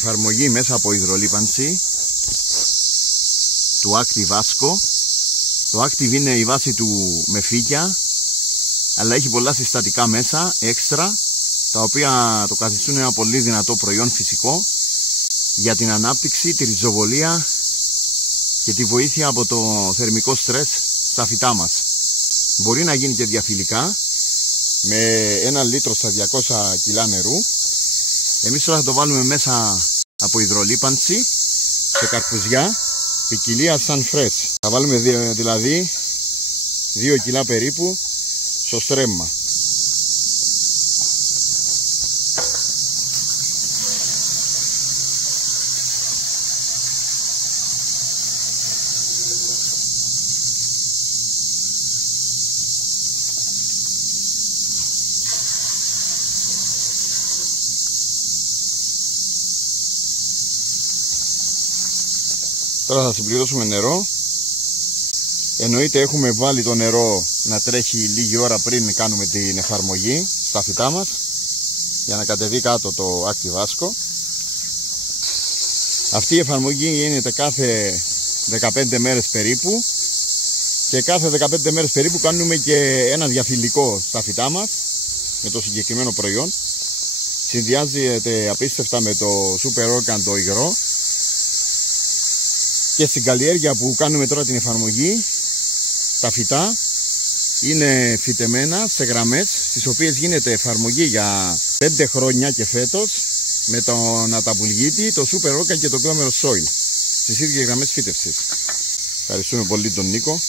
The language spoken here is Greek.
Εφαρμογή μέσα από υδρολίπανση του Active Vasco. Το Active είναι η βάση του με φύκια, αλλά έχει πολλά συστατικά μέσα, έξτρα, τα οποία το καθιστούν ένα πολύ δυνατό προϊόν φυσικό για την ανάπτυξη, τη ριζοβολία και τη βοήθεια από το θερμικό στρες στα φυτά μας. Μπορεί να γίνει και διαφιλικά με 1 λίτρο στα 200 κιλά νερού. Εμείς τώρα θα το βάλουμε μέσα από υδρολίπανση σε καρπουζιά ποικιλία Sunfresh. Θα βάλουμε δηλαδή 2 κιλά περίπου στο στρέμμα. Τώρα θα συμπληρώσουμε νερό. Εννοείται έχουμε βάλει το νερό να τρέχει λίγη ώρα πριν κάνουμε την εφαρμογή στα φυτά μας, για να κατεβεί κάτω το Active Vasco. Αυτή η εφαρμογή γίνεται κάθε 15 μέρες περίπου, και κάθε 15 μέρες περίπου κάνουμε και ένα διαφυλικό στα φυτά μας με το συγκεκριμένο προϊόν. Συνδυάζεται απίστευτα με το Super Organ το υγρό. Και στην καλλιέργεια που κάνουμε τώρα την εφαρμογή, τα φυτά είναι φυτεμένα σε γραμμές, στις οποίες γίνεται εφαρμογή για 5 χρόνια και φέτος με τον Αταπουλγίτη, το Super Organ και το Glomerous Soil στις ίδιες γραμμές φύτευσης. Ευχαριστούμε πολύ τον Νίκο.